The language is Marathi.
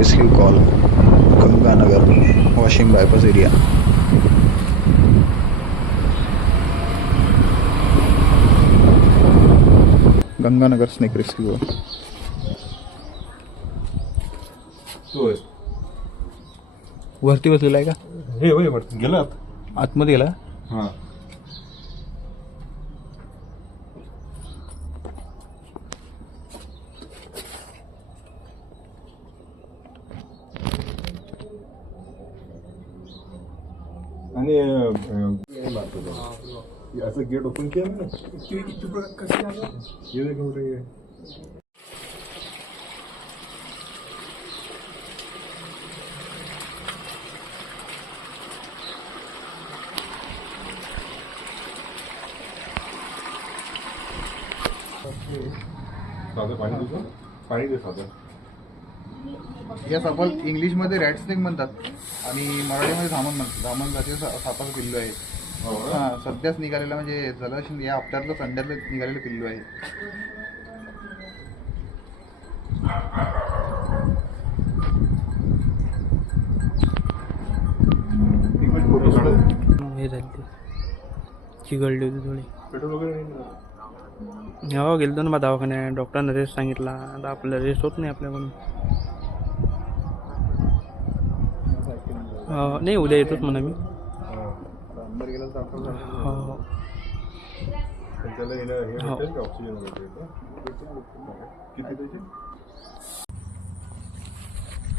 Rescue call, Ganganagar, Washim bypass area. Ganganagar snake rescue. वरती बसलेला आहे का? हे वय वाटतं गेला आतमध्ये गेला. हां. आणि असं गेट ओपन केलं ना कशी आलं साधं पाणी तुझं पाणी दे साधं. या सापाला इंग्लिशमध्ये रॅट स्नेक म्हणतात आणि मराठीमध्ये धामण म्हणतात. धामण जातीय सापाचं पिल्लू आहे. हां, सध्याच निघालेलं म्हणजे झालं या हप्त्यातलं संध्यातलं निघालेलं पिल्लू आहे. फोटो काढ. हे झाली चिघळली होती थोडी. पेट्रोल वगैरे हो गेलो ना मग दवाखान्यात. डॉक्टरनं रेस्ट सांगितला. आता आपल्याला रेस्ट होत नाही आपल्याकडून. नाही उद्या येतोच म्हणा मी. हो हो त्याला ऑक्सिजन किती त्याचे